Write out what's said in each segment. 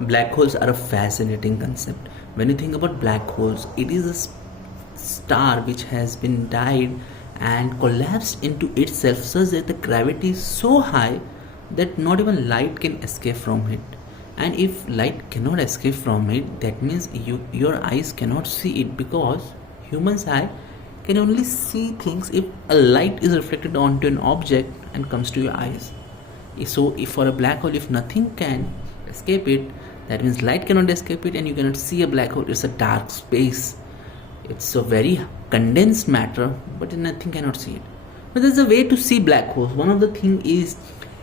Black holes are a fascinating concept. When you think about black holes, it is a star which has been died and collapsed into itself such that the gravity is so high that not even light can escape from it. And if light cannot escape from it, that means your eyes cannot see it, because human's eye can only see things if a light is reflected onto an object and comes to your eyes. So if for a black hole, if nothing can escape it, that means light cannot escape it and you cannot see a black hole. It's a dark space. It's a very condensed matter, but nothing cannot see it. But there's a way to see black holes. One of the thing is,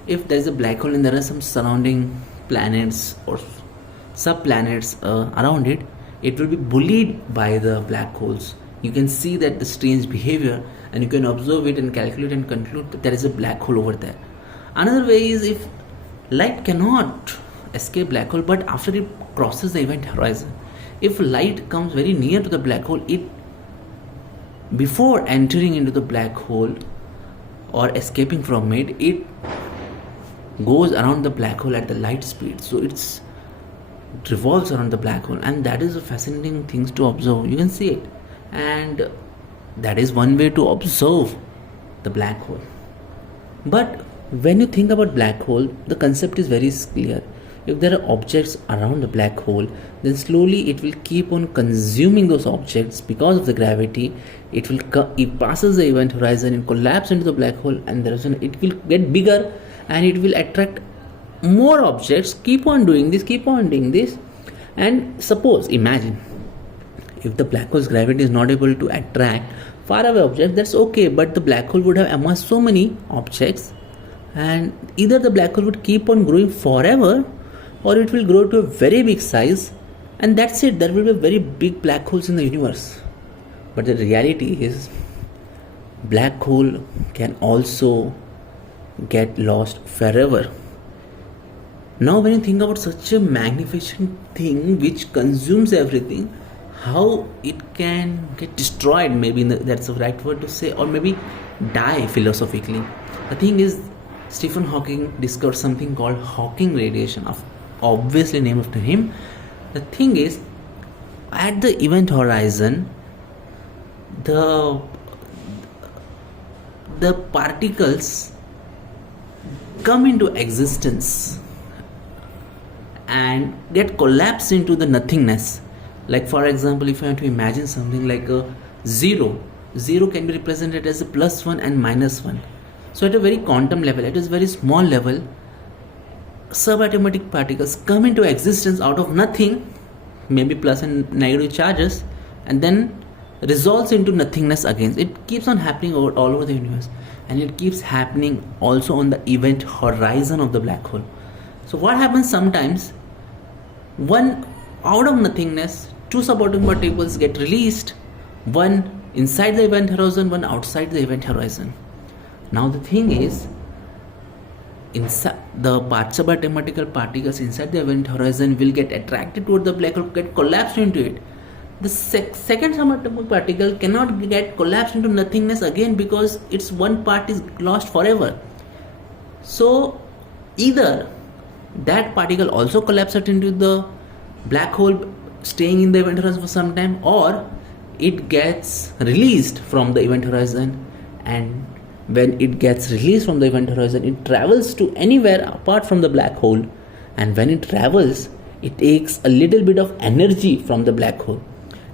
if there's a black hole and there are some surrounding planets or subplanets around it, it will be bullied by the black holes. You can see that the strange behavior, and you can observe it and calculate and conclude that there is a black hole over there. Another way is, if light cannot escape black hole, but after it crosses the event horizon, if light comes very near to the black hole, it, before entering into the black hole or escaping from it, it goes around the black hole at the light speed. So it's revolves around the black hole, and that is a fascinating thing to observe. You can see it, and that is one way to observe the black hole. But when you think about black hole, the concept is very clear. If there are objects around the black hole, then slowly it will keep on consuming those objects because of the gravity. It passes the event horizon and collapse into the black hole, and it will get bigger and it will attract more objects. Keep on doing this. And suppose, imagine, if the black hole's gravity is not able to attract far away objects, that's okay, but the black hole would have amassed so many objects, and either the black hole would keep on growing forever, or it will grow to a very big size, and that's it. There will be very big black holes in the universe. But the reality is, black hole can also get lost forever. Now when you think about such a magnificent thing which consumes everything, how it can get destroyed, maybe that's the right word to say, or maybe die philosophically. The thing is, Stephen Hawking discovered something called Hawking radiation, obviously named after him. The thing is, at the event horizon, the particles come into existence and get collapsed into the nothingness. Like, for example, if you have to imagine something like a zero can be represented as a +1 and -1. So at a very quantum level, at a very small level, subatomic particles come into existence out of nothing, maybe plus and negative charges, and then resolves into nothingness again. It keeps on happening all over the universe, and it keeps happening also on the event horizon of the black hole. So what happens sometimes, one out of nothingness, two subatomic particles get released, one inside the event horizon, one outside the event horizon. Now the thing is, inside the subatomic particles inside the event horizon will get attracted toward the black hole, get collapsed into it. The second subatomic particle cannot get collapsed into nothingness again, because its one part is lost forever. So either that particle also collapses into the black hole, staying in the event horizon for some time, or it gets released from the event horizon, and when it gets released from the event horizon, it travels to anywhere apart from the black hole, and when it travels, it takes a little bit of energy from the black hole.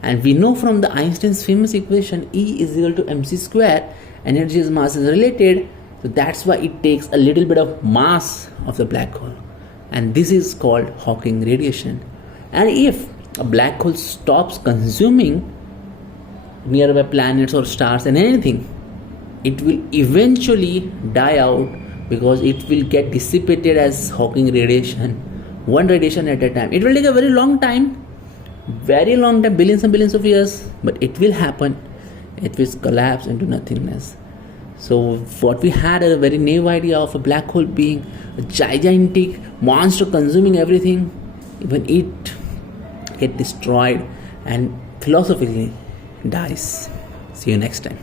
And we know from the Einstein's famous equation, E is equal to mc square, energy is mass is related, so that's why it takes a little bit of mass of the black hole, and this is called Hawking radiation. And if a black hole stops consuming nearby planets or stars and anything, it will eventually die out, because it will get dissipated as Hawking radiation, one radiation at a time. It will take a very long time, billions and billions of years, but it will happen. It will collapse into nothingness. So what we had a very naive idea of a black hole being a gigantic monster consuming everything, when it get destroyed and philosophically dies. See you next time.